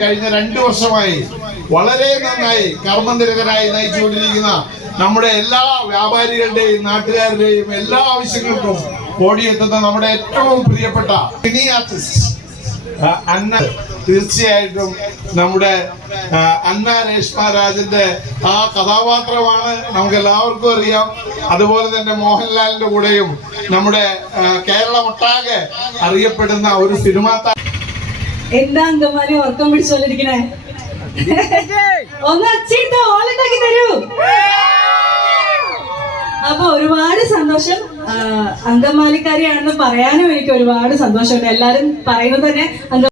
കഴിഞ്ഞ 2 വർഷമായി വളരെ നന്നായി കർമ്മനിരതരായി നയിച്ചുകൊണ്ടിരിക്കുന്ന നമ്മുടെ എല്ലാ വ്യാപാരികളുടെയും നാട്ടുകാരുടെയും എല്ലാ ആവശ്യങ്ങൾക്കും ഓടിയെത്തുന്ന നമ്മുടെ ഏറ്റവും പ്രിയപ്പെട്ട സിനി ആർട്ടിസ്റ്റ് അന്ന, തീർച്ചയായിട്ടും നമ്മുടെ അന്ന രേഷ്മ രാജന്റെ ആ കഥാപാത്രമാണ് നമുക്ക് എല്ലാവർക്കും അറിയാം. അതുപോലെ തന്നെ മോഹൻലാലിന്റെ കൂടെയും നമ്മുടെ കേരളമൊട്ടാകെ അറിയപ്പെടുന്ന ഒരു സിനിമാ എന്താ അങ്കമാലി ഉറക്കം പിടിച്ചോണ്ടിരിക്കണേ? ഒന്ന് അച്ചിട്ട് ഓളിട്ടാക്കി തരൂ. അപ്പൊ ഒരുപാട് സന്തോഷം. അങ്കമാലിക്കാരിയാണെന്ന് പറയാനും എനിക്ക് ഒരുപാട് സന്തോഷമുണ്ട്. എല്ലാരും പറയുന്നത് തന്നെ